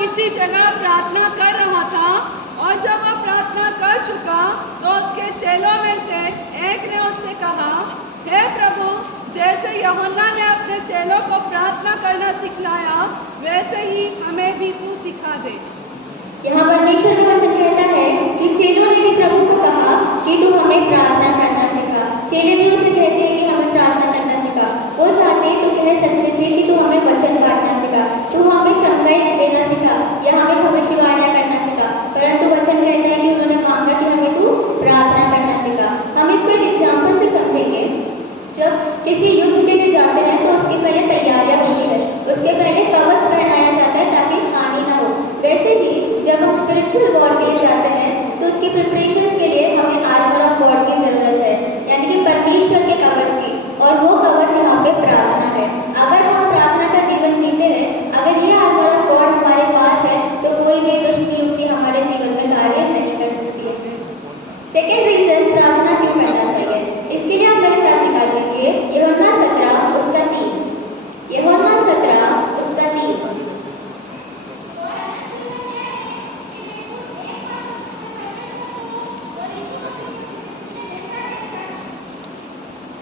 किसी जगह प्रार्थना कर रहा था और जब वह प्रार्थना कर चुका तो उसके चेलों में से एक ने उससे कहा, हे प्रभु, जैसे यूहन्ना ने अपने चेलों को प्रार्थना करना सिखलाया वैसे ही हमें भी तू सिखा दे। यहाँ परमेश्वर का वचन कहता है कि चेलों ने भी प्रभु को कहा कि तू हमें प्रार्थना करना सिखा। चेले भी उसे कहते हैं कि हमें प्रार्थना करना सिखा। वो चाहते तो कह सकते थे कि तू हमें वचन बांटना सिखा, तू हमें चंगाई देना सिखा या हमें भविष्यवाणियां करना सिखा, परंतु वचन कहता है कि उन्होंने मांगा कि हमें तू प्रार्थना करना सिखा। हम इसको एक एग्जाम्पल से समझेंगे। जब किसी युद्ध के लिए जाते हैं तो उसकी पहले तैयारियां होती है, उसके पहले कवच पहनाया जाता है ताकि हानि ना हो। वैसे ही जब हम स्पिरिचुअल वॉर के लिए जाते हैं तो उसकी प्रिपरेशंस के लिए हमें आर्मर ऑफ गॉड की जरूरत है, यानी कि परमेश्वर के कवच की, और वो कवच यहाँ पे प्रार्थना है। अगर हम प्रार्थना का जीवन जीते हैं, अगर ये आर्मर ऑफ गॉड हमारे पास है तो कोई भी दुष्ट युक्ति हमारे जीवन में कार्य नहीं कर सकती है। सेकेंड रीजन प्रार्थना क्यों करना चाहिए, इसके लिए आप मेरे साथ निकाल लीजिए यूहन्ना 17 उसका 3। यूहन्ना 17 उसका 3।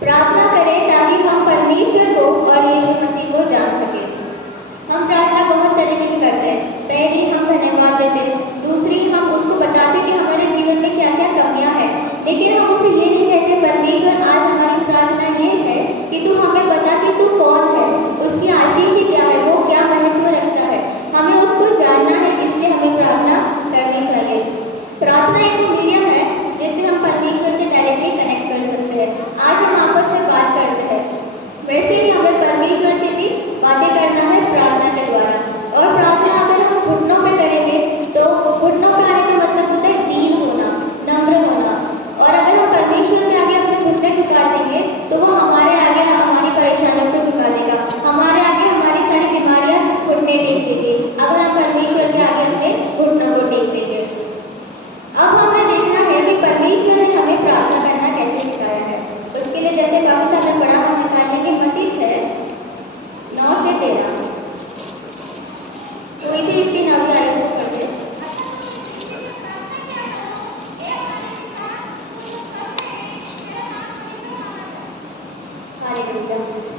प्रार्थना करें ताकि हम परमेश्वर को और यीशु मसीह को जान सके। हम प्रार्थना बहुत तरीके की करते हैं। पहली, हम धन्यवाद देते हैं। दूसरी, हम उसको बताते कि हमारे जीवन में क्या क्या कमियां हैं, लेकिन हम उसे ये नहीं कहते परमेश्वर आज हमारी प्रार्थना ये है कि तू हमें बता कि तू कौन है, उसकी आशीष क्या है, वो क्या महत्व रखता है। हमें उसको जानना है, इसलिए हमें प्रार्थना करनी चाहिए। प्रार्थना एक मीडियम है जिससे हम परमेश्वर से डायरेक्टली कनेक्ट कर सकते हैं। आज हम आपस में बात करते हैं, वैसे ही हमें परमेश्वर से भी बातें करना है प्रार्थना के द्वारा। और प्रार्थना अगर हम घुटनों पे करेंगे तो घुटनों पे आने का मतलब होता है दीन होना, नम्र होना। और अगर हम परमेश्वर के आगे अपने घुटने झुका देंगे तो वो हमारे आगे हमारी परेशानियों को झुका देगा, हमारे आगे हमारी सारी बीमारियां घुटने टेक देगी अगर हम परमेश्वर के आगे अपने घुटनों को टेक देंगे। अब हमने देखना है कि परमेश्वर ने हमें प्रार्थना करना कैसे सिखाया है। उसके लिए जैसे पाकिस्तान में पढ़ा, हम निकाल लेंगे मत्ती 6:9 से 13। कोई भी इसकी नवी आयत को पढ़ दे।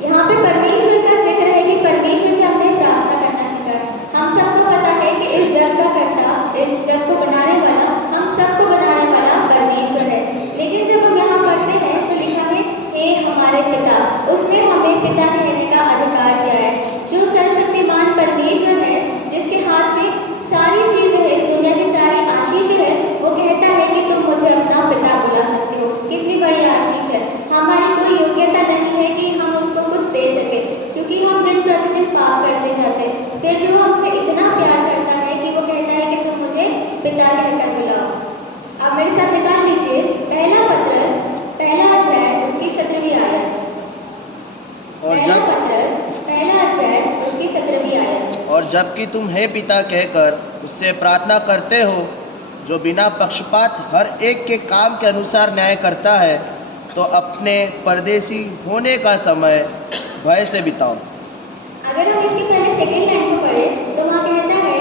यहाँ पे परमेश्वर का जिक्र है कि परमेश्वर से हमें प्रार्थना करना सिखाया। हम सबको पता है कि इस जग का कर्ता, इस जग को बनाने वाला, हम सबको बनाने वाला परमेश्वर है। लेकिन जब हम यहाँ पढ़ते हैं तो लिखा है, हे हमारे पिता, उसने हमें पिता कहने का अधिकार दिया है। जो सर्वशक्तिमान परमेश्वर है, जिसके हाथ में सारी चीजें है, इस दुनिया की सारी आशीष है, वो कहता है कि तुम मुझे अपना पिता बुला सकते हो। कितनी बड़ी आशीष है। हमारी कोई योग्यता नहीं है कि हम उसको कुछ दे सके, क्योंकि हम दिन प्रतिदिन पाप करते जाते हैं। फिर भी वो हमसे इतना प्यार करता है कि वो कहता है कि तुम मुझे पिता कहकर बुलाओ। आप मेरे साथ निकाल लीजिए पहला पत्रस पहला अध्याय उसकी 17वीं आयत। पहला अध्याय उसकी 17वीं आयत। और जबकि तुम हे पिता कहकर उससे प्रार्थना करते हो, जो बिना पक्षपात हर एक के काम के अनुसार न्याय करता है, तो अपने परदेशी होने का समय भय से बिताओ। अगर हम इसकी पहले सेकंड लाइन को पढ़े तो वहाँ कहता है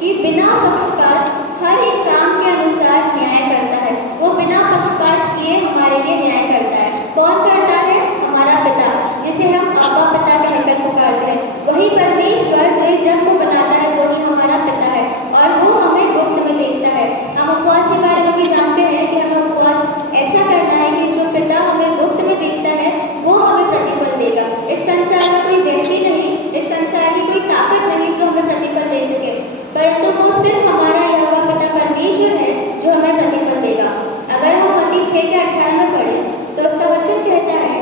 कि बिना पक्षपात हर एक काम के अनुसार न्याय करता है। वो बिना पक्षपात किए हमारे लिए न्याय करता है। कौन करता है? हमारा पिता, जिसे हम अब्बा पिता कहकर पुकारते हैं। वही परमेश्वर जो इस जग को बनाता है, वही हमारा पिता है, और वो हमें गुप्त में देखता है। हम उपवास के बारे में भी जानते हैं कि हमें उपवास ऐसा करना है कि जो पिता हमें गुप्त में देखता है वो हमें प्रतिफल देगा। इस संसार का कोई व्यक्ति नहीं, इस संसार की कोई ताकत नहीं जो हमें प्रतिफल दे सके, परंतु वो सिर्फ हमारा यहोवा पिता परमेश्वर है जो हमें प्रतिफल देगा। अगर हम मत्ती 6:18 में पढ़ें तो उसका वचन कहता है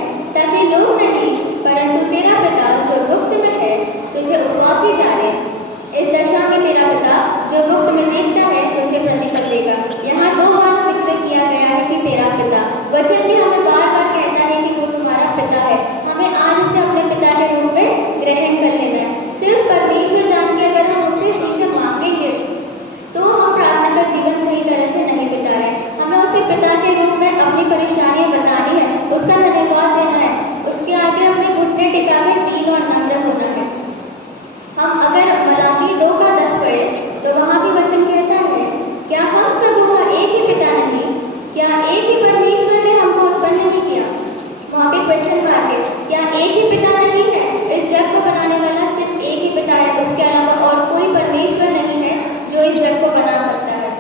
क्या एक ही पिता नहीं है? इस जग को बनाने वाला सिर्फ एक ही पिता है, उसके अलावा और कोई परमेश्वर नहीं है जो इस जग को बना सकता है।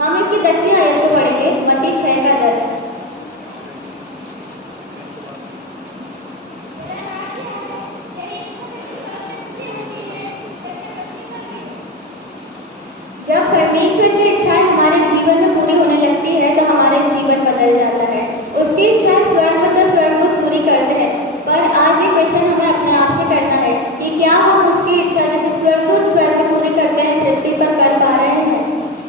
हम इसकी 10वीं आयत को पढ़ेंगे, मत्ती 6:10। जब परमेश्वर की इच्छाएं हमारे जीवन में पूरी होने लगती है तो हमारा जीवन बदल जाता है। उसकी इच्छाएं स्वयं तो स्वयं पूरी करते हैं, पर आज ये क्वेश्चन हमें अपने आप से करना है कि क्या हम उसकी इच्छा जैसे स्वयं में पूरी करते हैं पृथ्वी पर कर पा रहे हैं?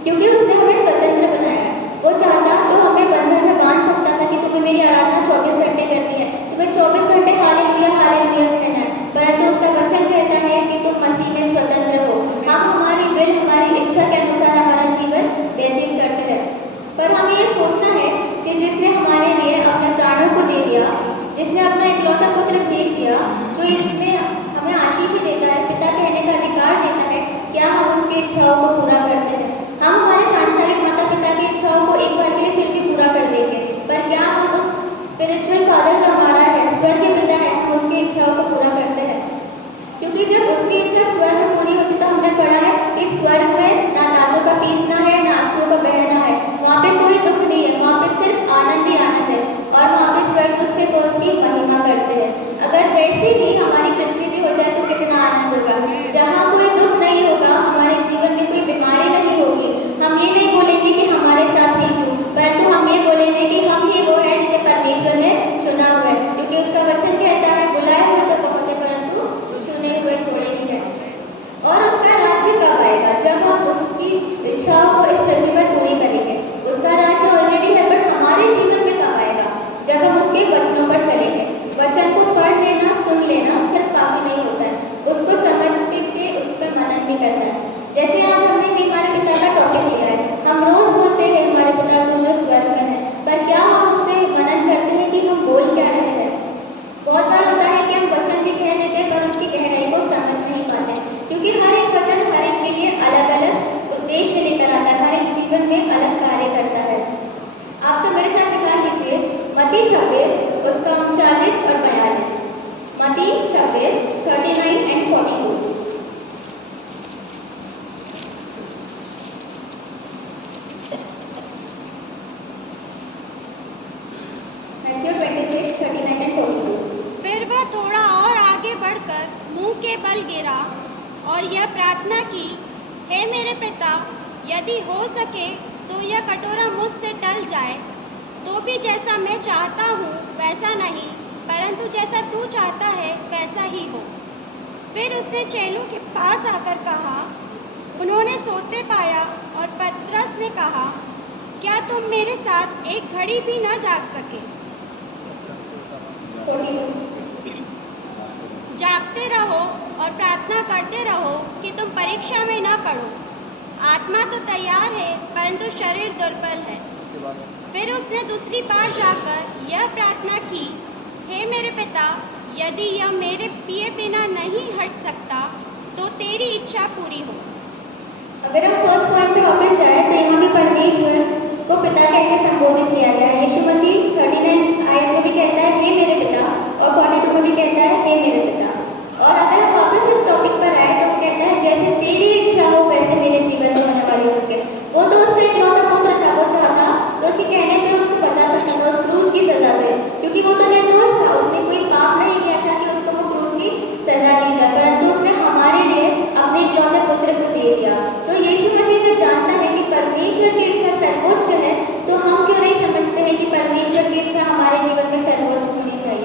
क्योंकि उसने हमें स्वतंत्र बनाया है। वो चाहता तो हमें बंधन में बांध सकता था कि तुम्हें मेरी आराधना 24 घंटे करनी है, तुम्हें 24 घंटे हालेलुया हालेलुया कहना है, परंतु उसका वचन कहता है कि तुम मसीह में स्वतंत्र हो। हम हमारी विल, हमारी इच्छा के अनुसार हमारा जीवन व्यतीत करते हैं। पर हमें ये सोचना है कि जिसने हमारे लिए अपने प्राणों को दे दिया, जिसने अपना इकलौता पुत्र भेज दिया, जो इतने हमें आशीष देता है, पिता कहने का अधिकार देता है, क्या हम उसकी इच्छाओं को पूरा करते हैं? हम हमारे सांसारिक माता पिता की इच्छाओं को एक बार के लिए फिर भी पूरा कर देंगे, पर क्या हम उस स्पिरिचुअल फादर जो हमारा है, स्वर्गीय पिता है, हम उसकी इच्छाओं को पूरा करते हैं? क्योंकि जब उसकी इच्छा स्वर्ग में पूरी होती तो हमने पढ़ा है कि स्वर्ग में ना दांतों का पीसना है, ना आंसुओं का बहना है, वहाँ पे कोई दुख नहीं है, वहाँ पे सिर्फ आनंद ही आनंद है, और वहाँ पे स्वर्गदूत से वो उसकी महिमा करते हैं। अगर वैसे ही हमारी पृथ्वी भी हो जाए तो कितना आनंद होगा। जहाँ कोई दुख नहीं होगा, हमारे जीवन में कोई बीमारी नहीं होगी, हम ये नहीं बोलेंगे कि हमारे साथ ही क्यों, परंतु हम ये बोलेंगे कि हम ही वो है जिसे परमेश्वर ने चुना हुआ है, क्योंकि उसका वचन कहता है बुलाए हुए तो बहुत है परंतु चुने हुए थोड़े ही है। और उसका राज्य कब आएगा? जब हम उसकी इच्छाओं को इस पृथ्वी पर पूरी करेंगे। उसका राज्य ऑलरेडी है, बट हमारे जीवन में कब आएगा? जब हम उसके वचनों पर चलेंगे। वचन को पढ़ लेना, सुन लेना सिर्फ काफी नहीं होता है, उसको समझ के उस पर मनन भी करना है। जैसे आज हमने भी हमारे पिता का टॉपिक लिया है, हम रोज बोलते हैं हमारे पिता को जो स्वर्ग में है, पर क्या हम उससे मनन करते हैं कि हम बोल क्या रहे हैं? बहुत बार होता है कि हम वचन भी कह देते हैं पर उसकी गहराई को समझ नहीं पाते, क्योंकि हर एक वचन हर एक के लिए अलग अलग उद्देश्य लेकर आता है, हर एक जीवन में अलग कार्य करता है। आप सब मेरे साथ निकाल लीजिए मत्ती 26 उसका 39 और 42। मत्ती 26, 39 एंड 42। Matthew 26, 39 and 42। फिर वह थोड़ा और आगे बढ़कर मुंह के बल गिरा और यह प्रार्थना की, हे मेरे पिता, यदि हो सके तो यह कटोरा मुझसे टल जाए, तो भी जैसा मैं चाहता हूँ वैसा नहीं, परंतु जैसा तू चाहता है वैसा ही हो। फिर उसने चेलों के पास आकर कहा, उन्होंने सोते पाया, और पतरस ने कहा, क्या तुम मेरे साथ एक घड़ी भी न जाग सके? जागते रहो और प्रार्थना करते रहो कि तुम परीक्षा में न पड़ो। आत्मा तो तैयार है परंतु शरीर दुर्बल है। फिर उसने दूसरी बार जाकर यह प्रार्थना की, हे मेरे पिता, यदि यह मेरे पिए बिना नहीं हट सकता तो तेरी इच्छा पूरी हो। अगर हम फर्स्ट पॉइंट पे वापस जाए तो यहाँ भी परमेश्वर को पिता कह के संबोधित किया गया है। यीशु मसीह 39 आयत में भी कहता है हे मेरे पिता, और 42 में भी कहता है हे मेरे पिता। और अगर हम वापस इस टॉपिक पर आए तो वो कहता है जैसे तेरी इच्छा हो वैसे मेरे जीवन में होने वाली उसके। वो तो उसका इकलौता पुत्र था, वो चाहता तो उसके कहने पे उसको बचा सकता था उस क्रूस की सजा से, क्योंकि वो तो निर्दोष था, उसने कोई पाप नहीं किया था कि उसको वो क्रूस की सजा दी जाए, परंतु उसने हमारे लिए अपने इकलौते पुत्र को दे दिया। तो यीशु मसीह जब जानता है कि परमेश्वर की इच्छा सर्वोच्च है, तो हम क्यों नहीं समझते हैं कि परमेश्वर की इच्छा हमारे जीवन में सर्वोच्च होनी चाहिए।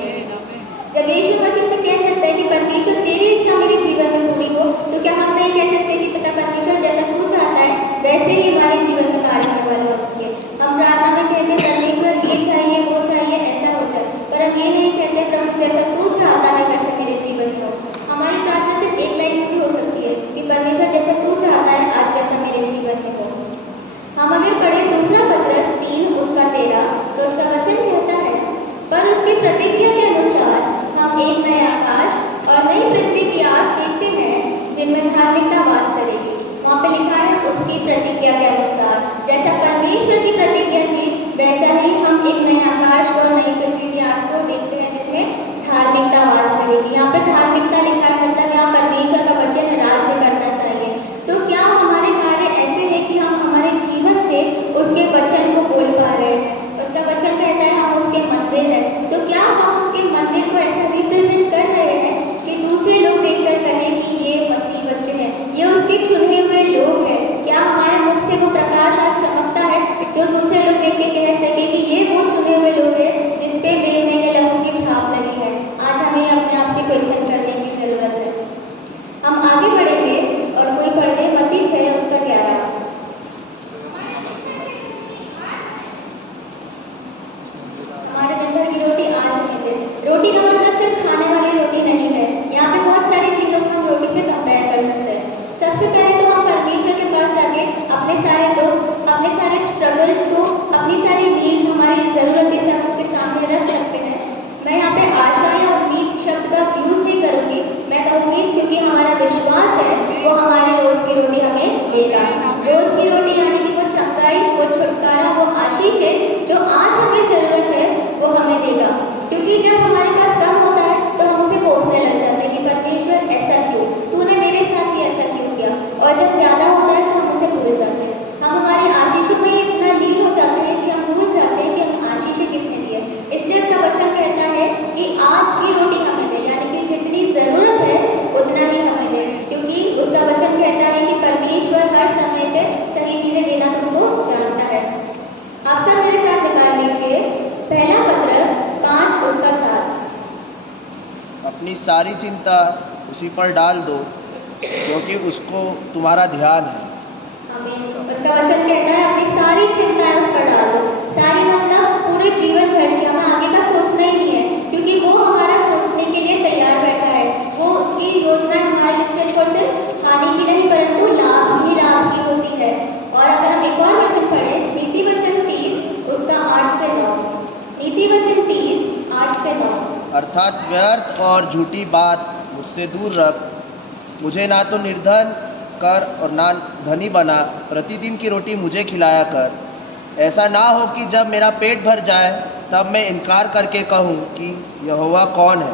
क्योंकि जब हमारे पास कम होता है तो हम उसे कोसने लग जाते हैं कि परमेश्वर ऐसा क्यों, तूने मेरे साथ ही ऐसा क्यों किया। और जब ज़्यादा होता है तो हम उसे भूल जाते हैं। हम हमारी आशीषों में इतना लीन हो जाते हैं कि हम भूल जाते हैं कि हमें आशीषें किसने दी है। इसलिए उसका वचन कहता है कि आज की रोटी हमें दे, यानी कि जितनी ज़रूरत है उतना ही हमें दे, क्योंकि उसका वचन कहता है कि परमेश्वर हर समय पे सही चीज़ें देना तुमको जानता है। आप सब मेरे साथ निकाल लीजिए पहला पत्रस 5 उसका 7। अपनी सारी चिंता उसी पर डाल दो, क्योंकि उसको तुम्हारा ध्यान है। आमीन। उसका वचन कहता है अपनी सारी चिंताएं उस पर डाल दो। सारी मतलब पूरे जीवन भर की, हमें आगे का सोचना ही नहीं है, क्योंकि वो हमारा सोचने के लिए तैयार बैठा है। वो उसकी योजनाएं हमारे लिए सिर्फ और सिर्फ हानि की नहीं परंतु लाभ ही लाभ की होती है। और अगर हम एक और वचन पढ़ें, नीति वचन 30 उसका 8 से 9। नीति वचन 30 8 से 9। अर्थात व्यर्थ और झूठी बात मुझसे दूर रख। मुझे ना तो निर्धन कर और ना धनी बना, प्रतिदिन की रोटी मुझे खिलाया कर। ऐसा ना हो कि जब मेरा पेट भर जाए तब मैं इनकार करके कहूँ कि यहोवा कौन है,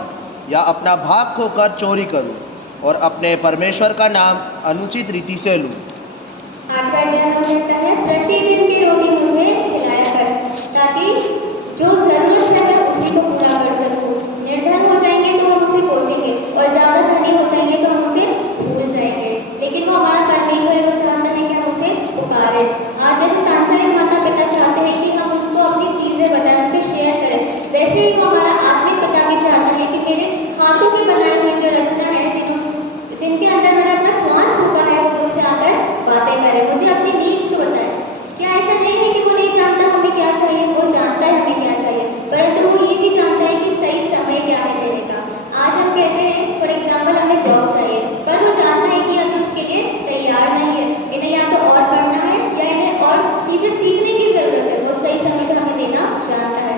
या अपना भाग खोकर चोरी करूँ और अपने परमेश्वर का नाम अनुचित रीति से लूँ। 8वां अध्याय में कहता है प्रतिदिन की रोटी मुझे खिलाया कर, ताकि जो ज़रूरत है मैं उसी को पूरा कर सकूं। निर्धन हो जाएंगे तो हम उसे कोसेंगे और ज़्यादा धनी हो जाएंगे तो हम उसे भूल जाएंगे, लेकिन वो हमारा परमेश्वर है, वो चाहता है कि हम उसे पुकारें। आज जैसे सांसारिक माता पिता चाहते हैं कि हम उनको अपनी चीज़ें बताएं, उनसे शेयर करें, वैसे ही वो हमारा आत्मिक पिता भी चाहता है कि मेरे हाथों के बनाए हुए जो रचना है, जिनके अंदर मैंने अपना श्वास फूका है, वो मुझसे आकर बातें करें, मुझे अपनी नीड्स को बताएं। क्या ऐसा नहीं है कि वो नहीं जानता हमें क्या चाहिए, वो जानता है हमें क्या चाहिए, परंतु वो ये भी जानता है कि सही समय क्या है देने का। आज हम कहते हैं फॉर एग्जाम्पल हमें जॉब चाहिए, पर वो जानता है कि अभी उसके लिए तैयार नहीं है, इन्हें या तो और पढ़ना है या इन्हें और चीज़ें सीखने की ज़रूरत है, वो सही समय पर हमें देना जानता है।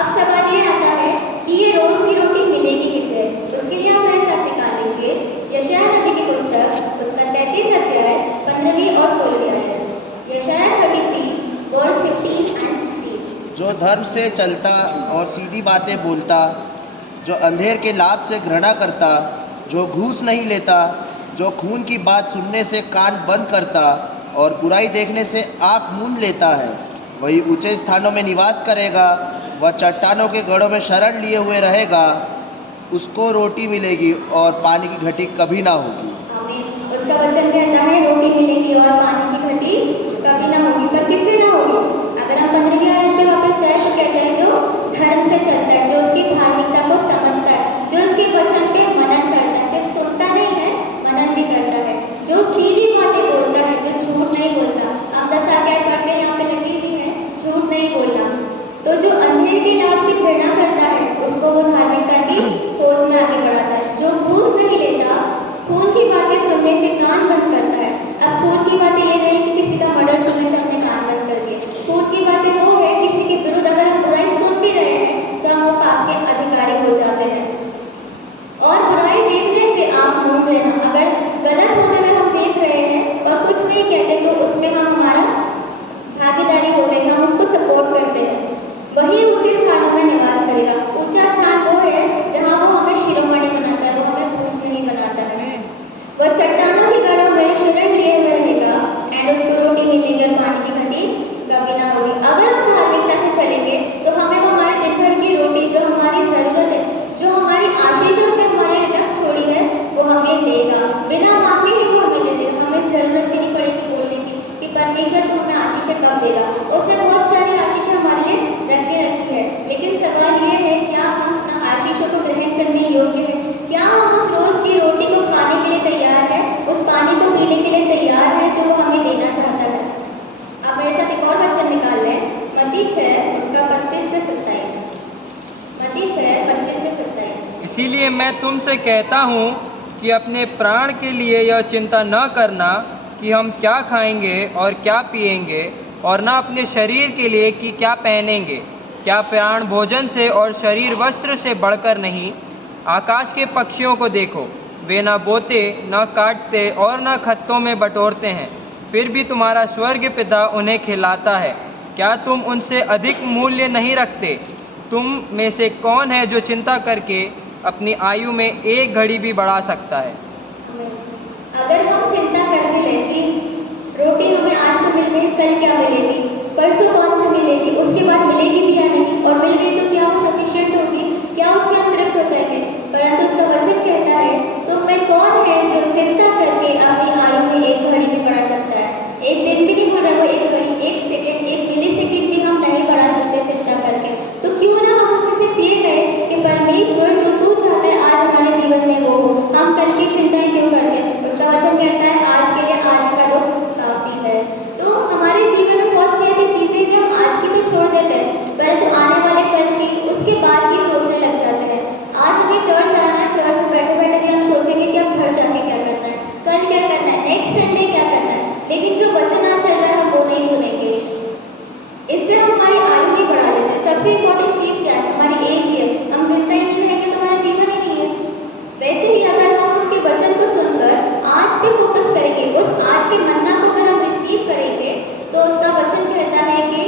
अब सवाल ये आता है कि ये रोज़ की रोटी मिलेगी किसे? उसके लिए आप मेरे साथ निकाल लीजिए यशायाह नबी की पुस्तक उसका 33 अध्याय 15वीं और 16वीं आयत। यशायाह 33 वर्स 15 एंड 16। जो धर्म से चलता और सीधी बातें बोलता, जो अंधेर के लाभ से घृणा करता, जो घूस नहीं लेता, जो खून की बात सुनने से कान बंद करता और बुराई देखने से आँख मूंद लेता है, वही ऊंचे स्थानों में निवास करेगा, वह चट्टानों के गढ़ों में शरण लिए हुए रहेगा। उसको रोटी मिलेगी और पानी की घटी कभी ना होगी। आमीन। उसका वचन कहता है रोटी मिलेगी और पानी की घटी कभी ना होगी, पर किससे ना होगी? अगर हम 15वीं आयत में वापस जाए तो कहता है जो धर्म से चलता है, जो उसकी धार्मिकता को समझता है, जो उसके वचन पे मनन करता है, सिर्फ सुनता नहीं है मनन भी करता है, जो सीधी बातें बोलता है, जो झूठ नहीं बोलता। हम 10 आज्ञाएं पढ़ते हैं, यहाँ पे लगी हुई है झूठ नहीं बोलना। तो जो अंधेर के लाभ से घृणा करता है उसको वो धार्मिकता की खोज में आगे बढ़ाता है। जो घूस नहीं लेता, खून की बातें सुनने से कान बंद करता है। अब खून की बातें ये नहीं कि किसी का मर्डर सुनने से हमने कान बंद कर दिए। खून की बातें वो है किसी के विरुद्ध अगर हम बुराई सुन भी रहे हैं तो हम वो पाप के अधिकारी हो जाते हैं। और बुराई देखने से आप मूंद लेना, अगर गलत होते हुए हम देख रहे हैं और कुछ नहीं कहते तो उसमें हम हमारा भागीदारी हो गई, हम उसको सपोर्ट करते हैं। वही ऊंचे स्थानों में निवास करेगा। ऊंचा स्थान वो है जहाँ वो हमें शिरोमणि बनाता है, वो हमें पूछ नहीं बनाता है। वह चट्टानों की गढ़ों में शरण लिए हुए रहेगा एंड उसको रोटी मिलेगी और पानी की घटी कभी ना होगी। अगर हम धार्मिकता से चलेंगे तो हमें हमारे दिन भर की रोटी, जो हमारी ज़रूरत है, जो हमारी आशीष उसने हमारे रख छोड़ी है, वो हमें देगा। बिना मांगे ही वो हमें दे देगा। हमें ज़रूरत भी नहीं पड़ेगी बोलने की कि परमेश्वर तुम हमें आशीषें कब देगा। उसने बहुत सारी आशीषें हमारे लिए रख के रखी है, लेकिन सवाल ये है क्या हम अपना आशीषों को ग्रहण करने योग्य हैं? क्या हम उस रोज़ की रोटी को खाने के लिए तैयार है, उस पानी को पीने के लिए तैयार है जो वो हमें देना चाहता है? आप मेरे साथ एक और वचन निकाल लें, मत्ती 6 उसका 25 से 27। मत्ती 6 25 से 27। इसीलिए मैं तुमसे कहता हूँ कि अपने प्राण के लिए यह चिंता न करना कि हम क्या खाएंगे और क्या पिएंगे, और न अपने शरीर के लिए कि क्या पहनेंगे। क्या प्राण भोजन से और शरीर वस्त्र से बढ़कर नहीं? आकाश के पक्षियों को देखो, वे न बोते, न काटते और न खत्तों में बटोरते हैं, फिर भी तुम्हारा स्वर्ग पिता उन्हें खिलाता है। क्या तुम उनसे अधिक मूल्य नहीं रखते? तुम में से कौन है जो चिंता करके अपनी आयु में एक घड़ी भी बढ़ा सकता है? अगर हम चिंता कर भी लेते, रोटी हमें आज तो मिल गई, कल क्या मिलेगी, परसों कौन सी मिलेगी, उसके बाद मिलेगी भी या नहीं, और मिल गई तो क्या वो सफिशिएंट होगी, क्या उससे हम तृप्त हो जाएंगे? परंतु उसका वचन कहता है, तुम में कौन है जो चिंता करके अपनी आयु में एक घड़ी भी बढ़ा सकता है? एक दिन भी नहीं हो रहा, वो एक घड़ी, एक सेकेंड, एक मिली सेकेंड भी हम नहीं बढ़ा सकते चिंता करके। तो क्यों ना हम उससे सिर्फ ये कहें कि परमेश्वर जो तू चाहता है आज हमारे जीवन में वो हो, हम कल की चिंताएं क्यों करते हैं? उसका वचन कहता है आज के लिए आज का दुख काफी है। तो हमारे जीवन में बहुत सी ऐसी चीजें जो हम आज की तो छोड़ देते हैं, परंतु आने वाले कल की, उसके बाद की सोचने लग जाते हैं। आज हमें चर्च आना है, चर्च में बैठे बैठे भी हम सोचेंगे कि अब घर जाके क्या करना है, कल क्या करना है, नेक्स्ट संडे क्या करना है, लेकिन जो वचन आज चल रहा है हम वो नहीं सुनेंगे। इससे हम हमारी आयु नहीं बढ़ा लेते। सबसे इम्पोर्टेंट चीज़ क्या है? हमारी एज ही है। हम जिंदा ही नहीं रहेंगे तो हमारा जीवन ही नहीं है। वैसे ही अगर हम उसके वचन को सुनकर आज पे फोकस करेंगे, उस आज के मन्ना को अगर हम रिसीव करेंगे, तो उसका वचन कहता है कि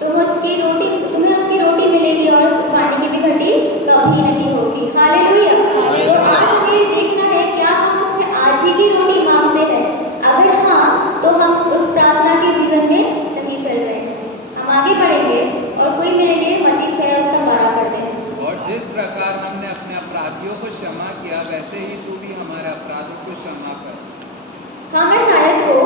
तुम्हें उसकी रोटी मिलेगी और पानी की भी घटी कभी नहीं होगी। हालेलुया। तो आज हमें ये देखना है क्या हम उससे आज ही की रोटी मांगते हैं। अगर हाँ, तो हम उस प्रार्थना के जीवन में सही चल रहे हैं। हम आगे बढ़ेंगे और कोई मेरे लिए मत्ती 6 उसका 12 पढ़ दें। और जिस प्रकार हमने अपने अपराधियों को क्षमा किया, वैसे ही तू भी हमारे अपराधों को क्षमा कर। हम इस आयत को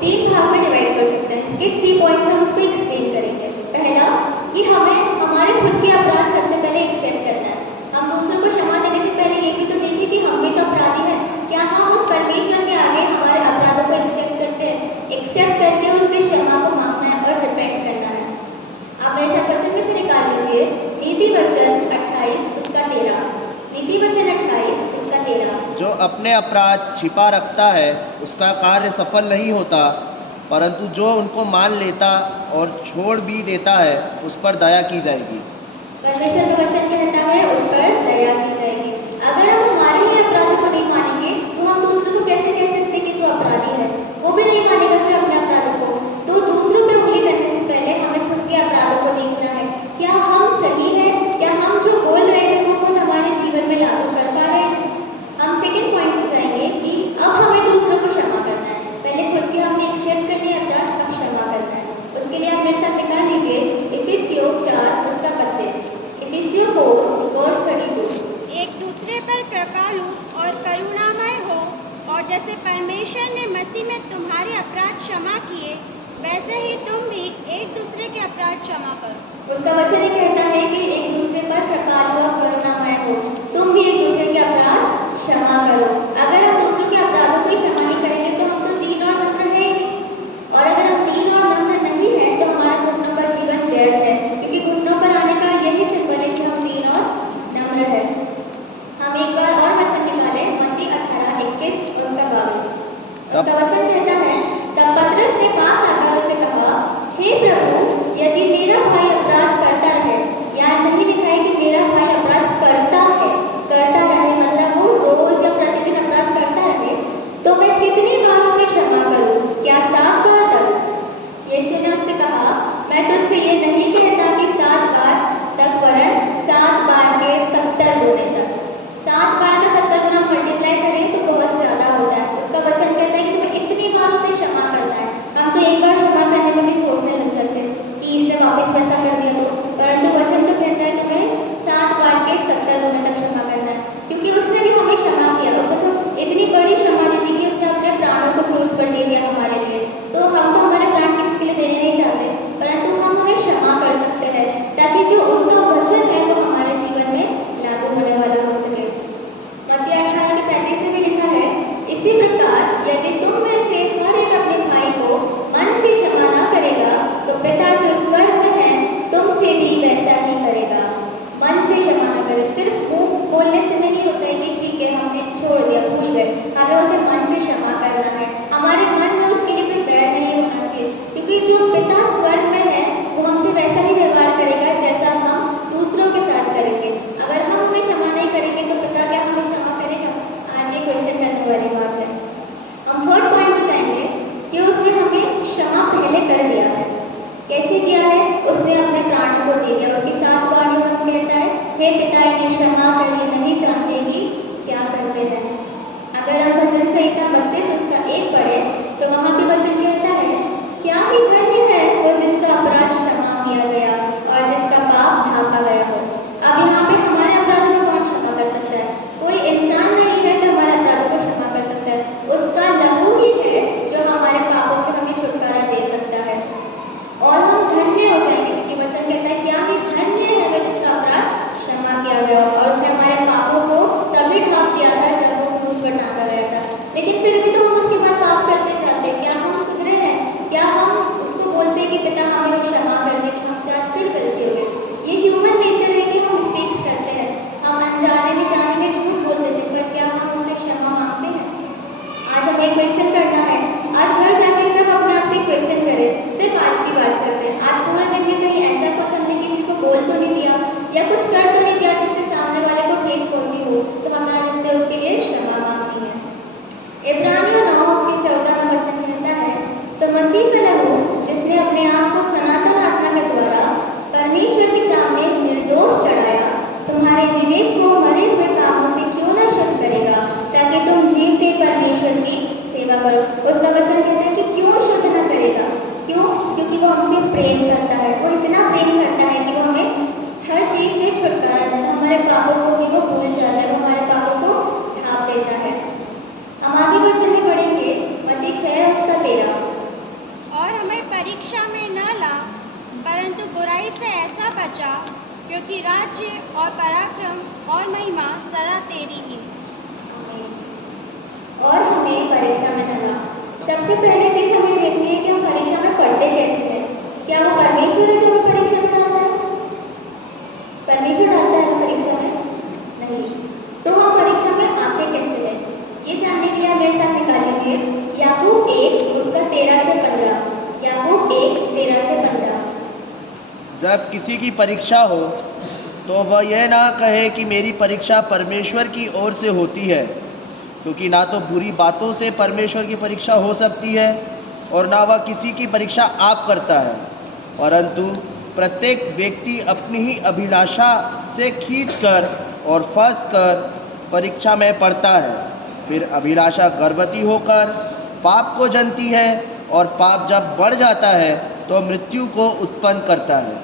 3 भाग में डिवाइड कर सकते हैं। इसके 3 पॉइंट्स हम उसको एक्सप्लेन करेंगे। पहला कि हमें हमारे खुद के अपराध सबसे पहले एक्सेप्ट करना है। हम दूसरों को क्षमा देने से पहले ये भी तो देखें कि हम भी तो अपराधी हैं। क्या हम उस परमेश्वर के आगे हमारे अपराधों को एक्सेप्ट करते हैं? एक्सेप्ट करके उससे क्षमा को मांगना है और रिपेंट करना है। आप मेरे साथ वचन में से निकाल लीजिए, नीति वचन 28 उसका 13। नीति वचन 28 उसका 13। जो अपने अपराध छिपा रखता है उसका कार्य सफल नहीं होता, परंतु जो उनको मान लेता और छोड़ भी देता है उस पर दया की जाएगी। परमेश्वर का वचन कहता है उस पर दया की जाएगी। अगर हम हमारे ही अपराधों को नहीं मानेंगे तो हम दूसरों को कैसे कह सकते हैं कि तू अपराधी है? वो भी नहीं मानेगा फिर अपने अपराधों को। तो दूसरों पे उंगली करने से पहले हमें खुद के अपराधों को देखना है। क्या हम सही हैं? क्या हम जो बोल रहे हैं वो खुद हमारे जीवन में लागू कर पा रहे हैं? हम सेकेंड पॉइंट पे जाएंगे कि अब हमें दूसरों को क्षमा करना है। पहले खुद के हमने एक्सेप्ट करनी है अपराध, अब क्षमा करना है। उसके लिए आप मेरे साथ निकाल लीजिए इफिसियों 4 उसका 32। इफिसियों 4 वर्स 32। एक दूसरे पर कृपालु और करुणामय हो, और जैसे परमेश्वर ने मसीह में तुम्हारे अपराध क्षमा किए, वैसे ही तुम भी एक दूसरे के अपराध क्षमा करो। उसका वचन ये कहता है कि एक दूसरे पर कृपालु और करुणामय हो, तुम भी एक दूसरे के अपराध क्षमा करो। अगर हम दूसरों के अपराधों को ही क्षमा नहीं करेंगे तो हम तो दीन और नम्र हैं ही। और अगर हम दीन और नम्र नहीं है तो हमारा घुटनों का जीवन व्यर्थ है, क्योंकि घुटनों पर आने का यही सिंबल है कि हम दीन और नम्र है। हम एक बार और वचन निकालें, मत्ती 18:21 और उसका 22। उसका वचन कहता है, तब पतरस ने पास आकर उससे कहा, हे प्रभु, यदि मेरा भाई अपराध करता रहे, या नहीं लिखा है कि मेरा भाई अपराध करता रहे, मतलब वो रोज या प्रतिदिन अपराध करता रहे, तो मैं कितनी बार उसे क्षमा करूं? क्या 7 बार तक? यीशु ने उससे कहा, मैं तुझसे ये नहीं कहता कि 7 बार तक, वरन 7 बार के 70 गुना। क्या इन्हें क्षमा करनी नहीं जानते कि क्या करते हैं। अगर हम वचन संहिता 32 उसका 1 पढ़े तो वहाँ पे वचन कहता है, क्या ही धन्य है वो जिसका अपराध क्षमा किया गया और जिसका पाप ढांपा गया हो। अब यहाँ पे हमारे अपराधों को कौन क्षमा कर सकता है? कोई इंसान नहीं है जो हमारे अपराधों को क्षमा कर सकता है। उसका लहू ही है जो हमारे पापों से हमें छुटकारा दे सकता है और हम धन्य हो जाएंगे, क्योंकि वचन कहता है क्या ही धन्य है वो जिसका अपराध क्षमा किया गया और उसने हमारे पापों को तभी ढांप दिया था जब वो क्रूस पर टांगा गया था। लेकिन फिर भी तो हम उसके बाद पाप करते जाते हैं। क्या हम सुधरे हैं? क्या हम उसको बोलते हैं कि पिता हमें क्षमा कर दे कि हमसे आज फिर गलती हो गई? ये ह्यूमन नेचर है कि हम मिस्टेक्स करते हैं, हम अनजाने में जाने में झूठ बोल देते हैं, पर क्या हम उनसे क्षमा मांगते हैं? आज हमें क्वेश्चन करना है। आज घर जाके सब अपने आप से क्वेश्चन करें, सिर्फ आज की बात करते हैं। आज पूरे दिन में कहीं ऐसा कुछ हमने किसी को बोल तो नहीं दिया या कुछ कर तो नहीं किया जिससे सामने वाले को ठेस पहुंची हो, तो हमें आज उससे उसके लिए क्षमा मांगनी है। इब्रानियों 9 उसके 14 में वचन कहता है, तो मसीह का लहू जिसने अपने आप को सनातन आत्मा के द्वारा परमेश्वर के सामने निर्दोष चढ़ाया, तुम्हारे विवेक को मरे हुए कामों से क्यों न शुद्ध करेगा, ताकि तुम जीवते परमेश्वर की सेवा करो। उसका वचन कहता है कि क्यों शुद्ध न करेगा? क्यों? क्योंकि वो हमसे प्रेम करता है। वो इतना प्रेम करता है कि वो हमें हर चीज़ से छुटकारा देता है। हमारे पापों को भी वो भूल जाता है, वो हमारे पापों को ढांप देता है। हम आगे वचन में पढ़ेंगे मत्ती 6 उसका 13। और हमें परीक्षा में न ला, परंतु बुराई से ऐसा बचा, क्योंकि राज्य और पराक्रम और महिमा सदा तेरी ही। और हमें परीक्षा में न ला। सबसे पहले चीज़ हमें देखनी है कि हम परीक्षा में पढ़ते कैसे हैं। क्या वो परमेश्वर है जो हमें परीक्षा में डालता है? परमेश्वर डालता है हमें परीक्षा में? नहीं। तो हम परीक्षा में आते कैसे हैं? ये जानने के लिए मेरे साथ निकाल लीजिए याकूब 1 उसका 13 से 15। याकूब 1 13 से 15। जब किसी की परीक्षा हो तो वह यह ना कहे कि मेरी परीक्षा परमेश्वर की ओर से होती है, क्योंकि ना तो बुरी बातों से परमेश्वर की परीक्षा हो सकती है और ना वह किसी की परीक्षा आप करता है, परंतु प्रत्येक व्यक्ति अपनी ही अभिलाषा से खींचकर और फंसकर परीक्षा में पड़ता है। फिर अभिलाषा गर्भवती होकर पाप को जनती है और पाप जब बढ़ जाता है तो मृत्यु को उत्पन्न करता है।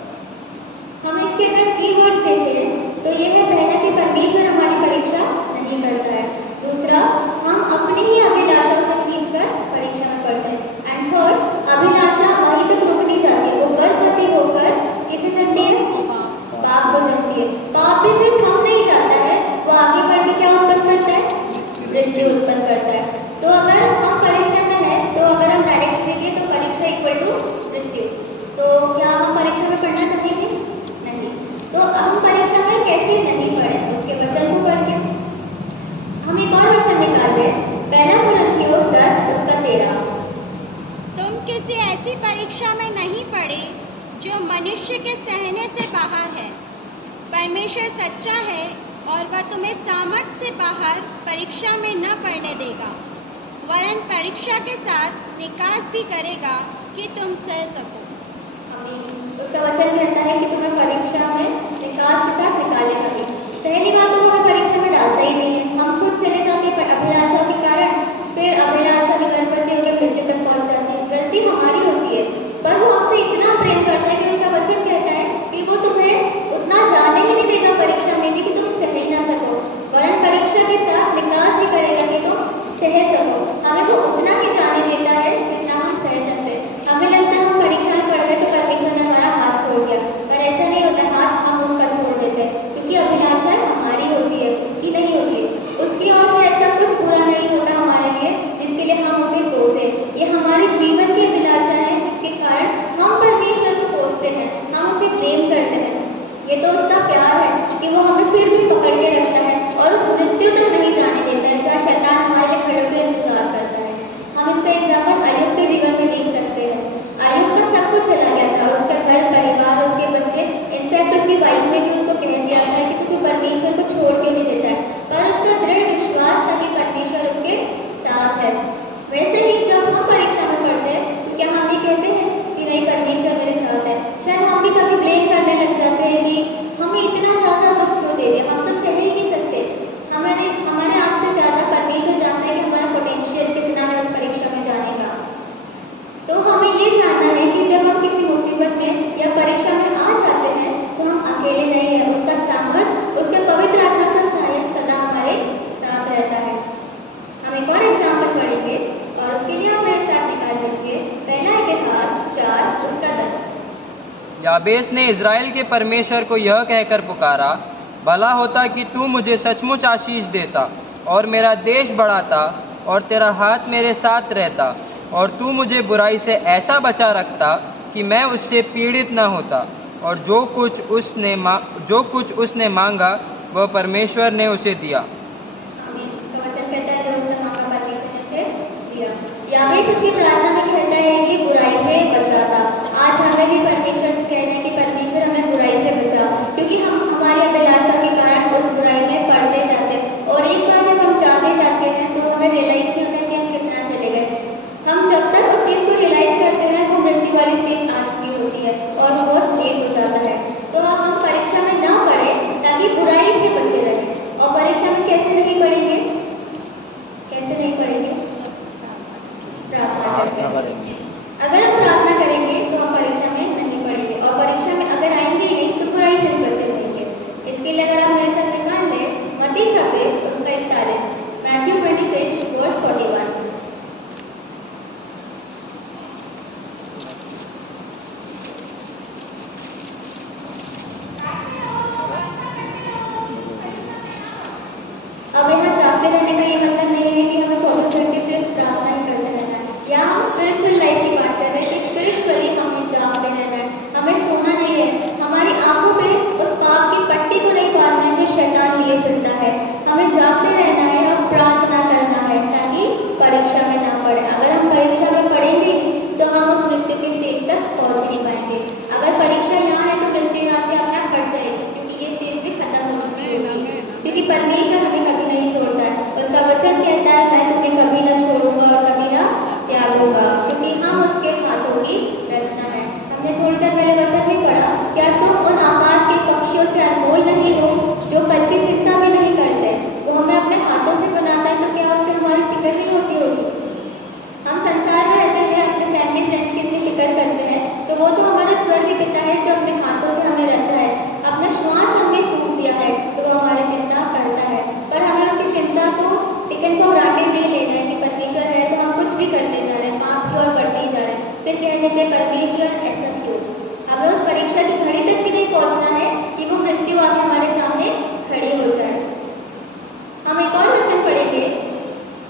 हम इसके अगर कीवर्ड्स देखें तो यह है, पहला कि परमेश्वर हमारी परीक्षा नहीं करता है। दूसरा, हम अपनी ही अभिलाषा से खींचकर परीक्षा में पढ़ते हैं। एंड थर्ड, अभिलाषा वहीं तक रुक नहीं जाती है, वो गर्भवती होकर किसे जनती है? पाप को जनती है। पाप भी फिर थम नहीं जाता है, वो आगे बढ़ के क्या उत्पन्न करता है? मृत्यु उत्पन्न करता है। तो अगर हम परीक्षा में हैं, तो अगर हम डायरेक्ट देखें तो परीक्षा इक्वल टू मृत्यु। तो क्या हम परीक्षा में पढ़ना चाहेंगे? नहीं। तो हम परीक्षा में कैसे नहीं पढ़ें? उसके वचन को पढ़ के हम एक और वचन निकाल लें, पहला कुरिन्थियों 10 उसका 13। तुम किसी ऐसी परीक्षा में नहीं पड़े जो मनुष्य के सहने से बाहर है। परमेश्वर सच्चा है और वह तुम्हें सामर्थ्य से बाहर परीक्षा में न पड़ने देगा, वरन परीक्षा के साथ निकास भी करेगा कि तुम सह सको। उसका वचन कहता है कि तुम्हें परीक्षा में निकास के साथ निकालेगा भी। पहली बात तो हमें परीक्षा में डालता ही नहीं है। हम खुद चले जाते हैं अभिलाषा के कारण, फिर अभिलाषा में गर्भवती होकर मृत्यु तक पहुंच जाती है। गलती हमारी होती है, पर वो हमसे इतना प्रेम करता है कि उसका वचन कहता है कि वो तुम्हें उतना जाने ही नहीं देगा परीक्षा में भी कि तुम सह ना सको, वरन परीक्षा के साथ निकास भी करेगा कि तुम सह सको। हमें वो उतना ही जाने देता है जितना हम सह सकते हैं। हमें लगता है हम परीक्षा में पढ़ गए तो परमेश्वर ने हमारा हाथ छोड़ दिया, पर ऐसा नहीं होता। हाथ हम उसका छोड़ देते हैं, क्योंकि अभिलाषा याबेस ने इज़राइल के परमेश्वर को यह कहकर पुकारा, भला होता कि तू मुझे सचमुच आशीष देता और मेरा देश बढ़ाता और तेरा हाथ मेरे साथ रहता और तू मुझे बुराई से ऐसा बचा रखता कि मैं उससे पीड़ित न होता। और जो कुछ उसने मांगा वह परमेश्वर ने उसे दिया। आमीन। तो वचन कहता है जो उसने मांगा परमेश्वर ने उसे दिया। याबेस उसकी प्रार्थना में कहता है कि बुराई से बचाता। आज हमें भी परमेश्वर से कहना है कि परमेश्वर हमें बुराई से बचा, क्योंकि हम हमारी अभिलाषा के कारण उस बुराई में पड़ते जाते हैं और एक बार जब हम जाते जाते हैं तो हमें रियलाइज नहीं होता कि हम कितना चले गए। हम जब तक उस चीज़ को रियलाइज करते हैं वो मृत्यु वाली स्टेज आ चुकी होती है और वो बहुत लेट हो जाता है। तो हम परीक्षा में ना पढ़े ताकि बुराई से बचे रहें। और परीक्षा में कैसे नहीं पढ़ेंगे? कैसे नहीं पढ़ेंगे? प्रार्थना करके। अगर हम प्रार्थना करेंगे तो हम परीक्षा में नहीं पढ़ेंगे और परीक्षा में अगर आएंगे ही नहीं तो बुराई से भी बचे रहेंगे। इसके लिए अगर आप मेरे साथ निकाल लें मत्ती 26 उसका 41, मैथ्यू 26 वर्स 41। अब यहाँ जागते रहने का ये मतलब नहीं है कि हमें 24 घंटे से प्रार्थना ही करते रहना है। यहाँ हम स्पिरिचुअल लाइफ की बात कर रहे हैं कि स्पिरिचुअली हमें जागते रहना है, हमें सोना नहीं है। हमारी आंखों पे उस पाप की पट्टी को नहीं बांधना है जो शैतान लिए फिरता है। हमें जागते रहना है और प्रार्थना करना है ताकि परीक्षा में ना पड़े। अगर हम परीक्षा में पढ़ेंगे नहीं तो हम उस मृत्यु के स्टेज तक पहुँच नहीं पाएंगे। अगर परीक्षा यहाँ है तो मृत्यु यहाँ से अपना हट जाएगी, क्योंकि ये स्टेज भी खत्म हो चुकी होगी। क्योंकि परमेश्वर हमें कभी नहीं छोड़ता है। उसका वचन कहता है मैं तुम्हें कभी न छोड़ूंगा और कभी न त्यागूंगा, क्योंकि हम उसके हाथों की रचना है। हमने थोड़ी देर पहले वचन भी पढ़ा, क्या तुम उन आकाश के पक्षियों से अनमोल नहीं हो जो कल की चिंता भी नहीं करते? वो हमें अपने हाथों से बनाता है तो क्या उससे हमारी फिक्र नहीं होती होगी? हम संसार में रहते हुए अपने फैमिली फ्रेंड्स की इतनी फिक्र करते हैं, तो वो तो हमारा स्वर्गीय पिता है जो अपने हाथों से हमें रचा है, अपना श्वास हमें फूंक दिया है, तो वो हमारी चिंता करता है। पर हमें उसकी चिंता को टिकन फॉर ग्रांटेड नहीं लेना है कि परमेश्वर है तो हम कुछ भी करते जा रहे हैं, पाप की ओर बढ़ते ही जा रहे हैं, फिर कह देते हैं परमेश्वर ऐसा क्यों? हमें उस परीक्षा की घड़ी तक भी नहीं पहुंचना है कि वो मृत्यु आके हमारे सामने खड़ी हो जाए। हम एक और वचन पढ़ेंगे,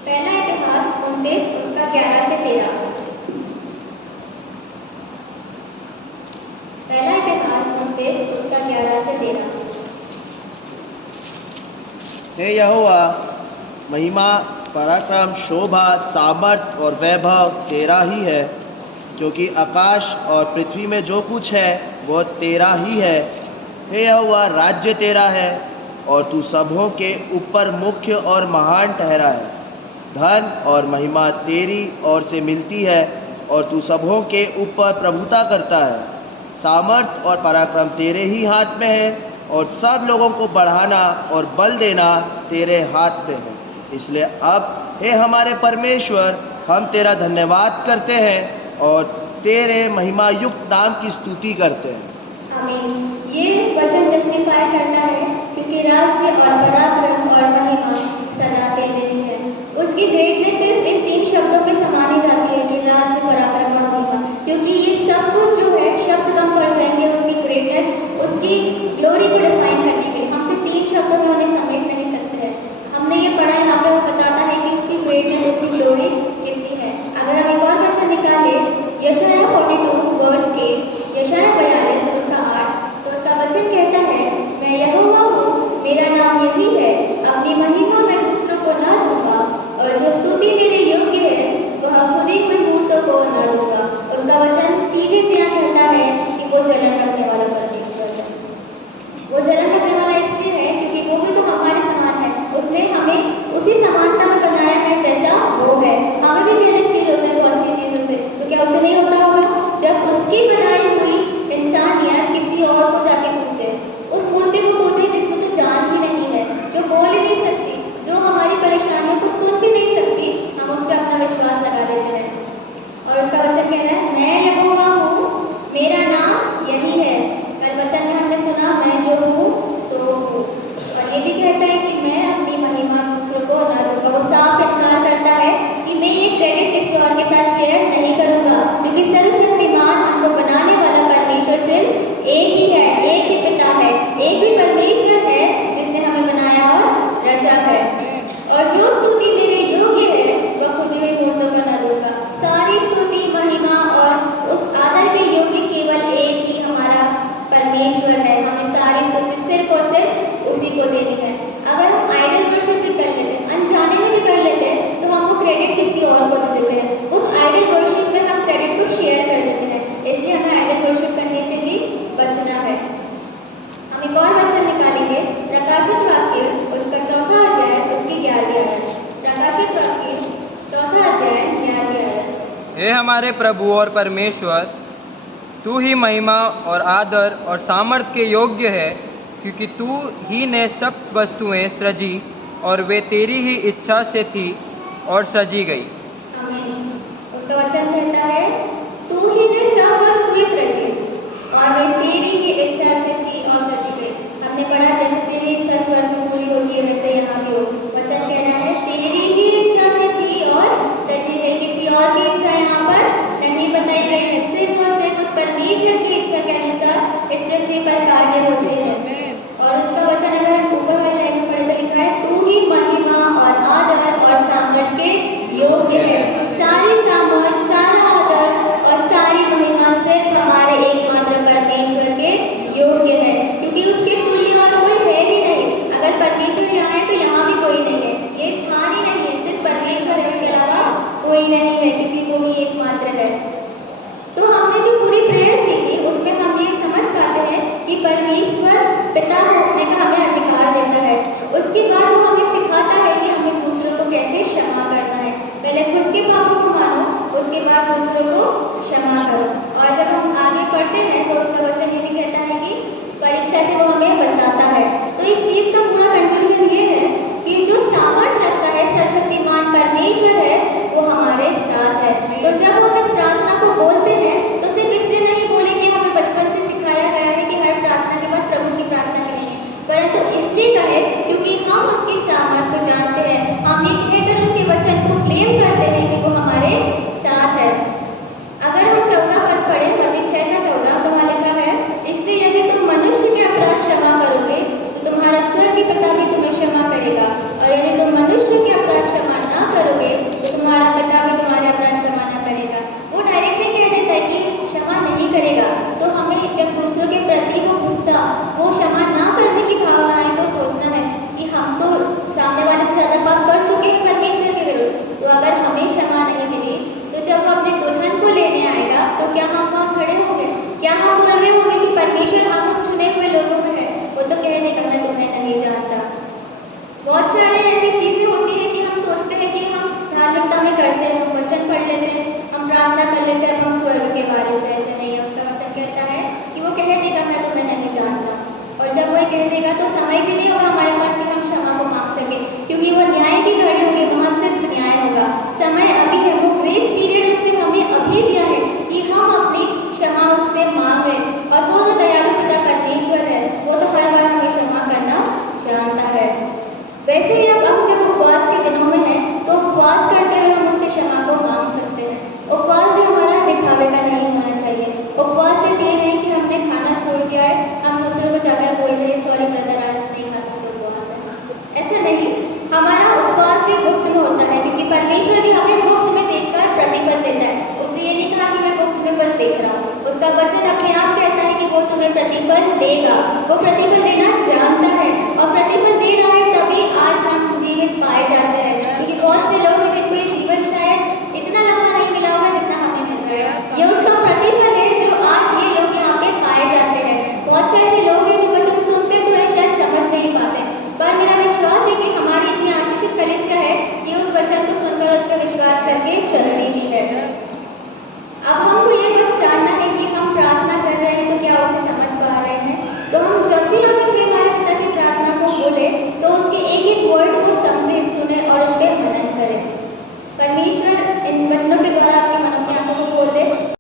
पहला इतिहास 29 उसका 11 से 13। पहला इतिहास 29 उसका 11 से 13। हे यहोवा, महिमा, पराक्रम, शोभा, सामर्थ और वैभव तेरा ही है, क्योंकि आकाश और पृथ्वी में जो कुछ है वो तेरा ही है। हे यहोवा, राज्य तेरा है और तू सबों के ऊपर मुख्य और महान ठहरा है। धन और महिमा तेरी ओर से मिलती है और तू सबों के ऊपर प्रभुता करता है। सामर्थ और पराक्रम तेरे ही हाथ में है और सब लोगों को बढ़ाना और बल देना तेरे हाथ में है। इसलिए अब हे हमारे परमेश्वर, हम तेरा धन्यवाद करते हैं और तेरे महिमा युक्त नाम की स्तुति करते हैं। आमीन। ये वचन टेस्टिफाई करता है क्योंकि राज्य और पराक्रम और महिमा सदा तेरे ही है। उसकी ग्रेटनेस सिर्फ इन 3 शब्दों में समानी जाती है कि राज्य, पराक्रम और महिमा, क्योंकि ये सब कुछ जो है शब्द कम पड़ जाएंगे उसकी ग्रेटनेस, उसकी ग्लोरी को डिफाइन करने के लिए। हम सिर्फ 3 शब्दों में उन्हें समेट नहीं सकते हैं। हमने ये पढ़ा यहाँ पे वो बताता है कि उसकी ग्रेटनेस, उसकी ग्लोरी कितनी है। अगर हम एक और वचन निकालें, यशायाह 42 वर्स 8, यशायाह 42 उसका 8, तो उसका वचन कहता है, मैं यहोवा हूँ, मेरा नाम यही है, अपनी महिमा मैं दूसरों को ना दूंगा और जो स्तुति मेरे योग्य है वह खुद ही कोई मूर्तों को ना दूंगा। उसका वचन सीधे से यहाँ कहता है कि वो जलन रखने वाला परमेश्वर है। वो जलन रखने वाला इसलिए है क्योंकि वो भी तो हमारे समान है। उसने हमें उसी समानता में बनाया है जैसा वो है। हमें भी जेलस फील होता है बहुत सी चीज़ों से, तो क्या उसे नहीं होता होगा? जब उसकी बनाई हुई इंसानियत किसी और को जाके पूछे, उस मूर्ति को पूछे जिसमें तो जान भी नहीं है, जो बोल ही नहीं सकती, जो हमारी परेशानियों को सुन भी नहीं सकती, हम उस पर अपना विश्वास लगा देते हैं। और उसका वचन कह रहा है, मैं यहोवा हूँ, मेरा नाम यही है। कल वचन में हमने सुना, मैं जो हूँ सो हूँ। और ये भी कहता है कि मैं अपनी महिमा दूसरों को ना दूंगा। वो साफ इनकार करता है कि मैं ये क्रेडिट किसी और के साथ शेयर नहीं करूँगा, क्योंकि सर्वशक्तिमान हमको बनाने वाला परमेश्वर सिर्फ हे हमारे प्रभु और परमेश्वर, तू ही महिमा और आदर और सामर्थ के योग्य है, क्योंकि तू ही ने सब वस्तुएं सृजी और वे तेरी ही इच्छा से थी और सजी गई। आमीन। उसका वचन कहता है, तू ही ने सब वस्तुएं सृजी और वे तेरी ही इच्छा से थी और सजी गई। हमने पढ़ा जैसे तेरी इच्छा स्वर्ग में पूरी होती है वैसे यहाँ भी हो। वचन कह रहा है तेरी ही इच्छा से थी और सजी गई। किसी और की इच्छा यहाँ पर नहीं बताई गई है, सिर्फ और सिर्फ उस परमेश्वर की इच्छा के अनुसार इस पृथ्वी पर कार्य होते हैं। और उसका वचन अगर हम ऊपर वाली लाइन में पढ़े तो लिखा है, तू ही महिमा और आदर और सामर्थ के योग्य है। सारी सामर्थ, सारा आदर और सारी महिमा सिर्फ हमारे एकमात्र परमेश्वर के योग्य है, क्योंकि उसके तुल्य और कोई है ही नहीं। अगर परमेश्वर यहाँ है तो यहाँ भी कोई नहीं है, ये स्थान ही नहीं है, सिर्फ परमेश्वर है, उसके अलावा कोई नहीं है, क्योंकि वो ही एकमात्र है। तो हमने जो पूरी प्रेयर सीखी उसमें हम ये समझ पाते हैं कि परमेश्वर पिता होने का हमें अधिकार देता है। उसके बाद वो हमें सिखाता है कि हमें दूसरों को कैसे क्षमा करना है। पहले खुद के पापों को मानो, उसके बाद दूसरों को क्षमा करो। और जब हम आगे पढ़ते हैं तो उसका वचन ये भी कहता है कि परीक्षा से वो हमें बचाता है। तो इस चीज़ का पूरा कंक्लूजन ये है कि जो सामर्थ रखता है, सर्वशक्तिमान परमेश्वर है, वो हमारे साथ है। तो जब हम इस प्रार्थना को बोलते हैं तो सिर्फ इसलिए नहीं बोले कि हमें बचपन से सिखाया गया है कि हर प्रार्थना के बाद प्रभु की प्रार्थना करेंगे, परंतु इसलिए कहे क्योंकि हम उसकी सामर्थ को जानते हैं। हम ये कहकर उसके वचन को क्लेम करते हैं कि वो हमारे साथ है। अगर हम 14 पद पढ़े, मत्ती 6:14, तो वहाँ लिखा है, इसलिए यदि तुम मनुष्य के अपराध क्षमा करोगे तो तुम्हारा स्वर्गीय पिता भी तुम्हें क्षमा करेगा, और यदि तुम मनुष्य के अपराध क्षमा ना करोगे तो तुम्हारा पिता भी तुम्हारे अपराध क्षमा ना करेगा। वो डायरेक्टली कह देता है कि क्षमा नहीं करेगा। तो हमें जब दूसरों के प्रति वो गुस्सा, वो क्षमा ना करने की भावना आए तो सोचना है कि हम तो सामने वाले से ज़्यादा पाप कर चुके हैं परमेश्वर के विरुद्ध। तो अगर हमें क्षमा नहीं मिली तो जब वो अपने दुल्हन को लेने आएगा तो क्या हम वहाँ खड़े होंगे? क्या हम बोल रहे होंगे कि परमेश्वर हम चुने हुए लोगों में है? वो तो कह देगा मैं तुम्हें नहीं जानता। बहुत सारे ऐसी चीज़ें होती हैं कि हम सोचते हैं कि हम धार्मिकता में करते हैं, हम वचन पढ़ लेते हैं, हम प्रार्थना कर लेते हैं, हम स्वर्ग के बारे से। ऐसे नहीं है। उसका वचन कहता है कि वो कह देगा मैं तुम्हें नहीं जानता। और जब वो कह देगा तो समय भी नहीं होगा हमारे पास कि हम क्षमा को मांग सके, क्योंकि वो न्याय की घड़ी होगी, वहाँ सिर्फ न्याय होगा। समय अभी है, वो ग्रेस पीरियड उसने हमें अभी दिया है कि हम अपनी क्षमा उससे मांग रहे। और वो तो दयालु पिता परमेश्वर है, वो तो हर बार हमें क्षमा करना जानता है। वैसे ही अब हम जब उपवास के दिनों में हैं तो उपवास करते हुए हम उससे क्षमा को मांग सकते हैं। उपवास भी हमारा दिखावे का नहीं होना चाहिए। उपवास सिर्फ ये नहीं कि हमने खाना छोड़ दिया है, हम दूसरों को जाकर बोल रहे हैं सॉरी ब्रदर आज नहीं खा सकते, उपवास है, ऐसा नहीं। हमारा उपवास भी गुप्त में होता है, क्योंकि परमेश्वर भी हमें गुप्त में देखकर प्रतिफल देता है। उसने ये नहीं कहा कि मैं गुप्त में बस देख रहा हूँ। उसका वचन अपने आप कहता है कि वो तुम्हें प्रतिफल देगा, वो प्रतिफल देना जानता है, और प्रतिफल दे रहा है तभी आज हम जीवित पाए जाते हैं। क्योंकि बहुत से लोग हैं जिनको ये जीवन शायद इतना लंबा नहीं मिला होगा जितना हमें मिल रहा है। ये उसका प्रतिफल है जो आज ये लोग यहाँ पे पाए जाते हैं। बहुत से ऐसे लोग हैं जो वचन सुनते तो है शायद समझ नहीं पाते, पर मेरा विश्वास है कि हमारी इतनी आशीषित कलीसिया है कि उस वचन को सुनकर उस पर विश्वास करके चल रही है। अब हम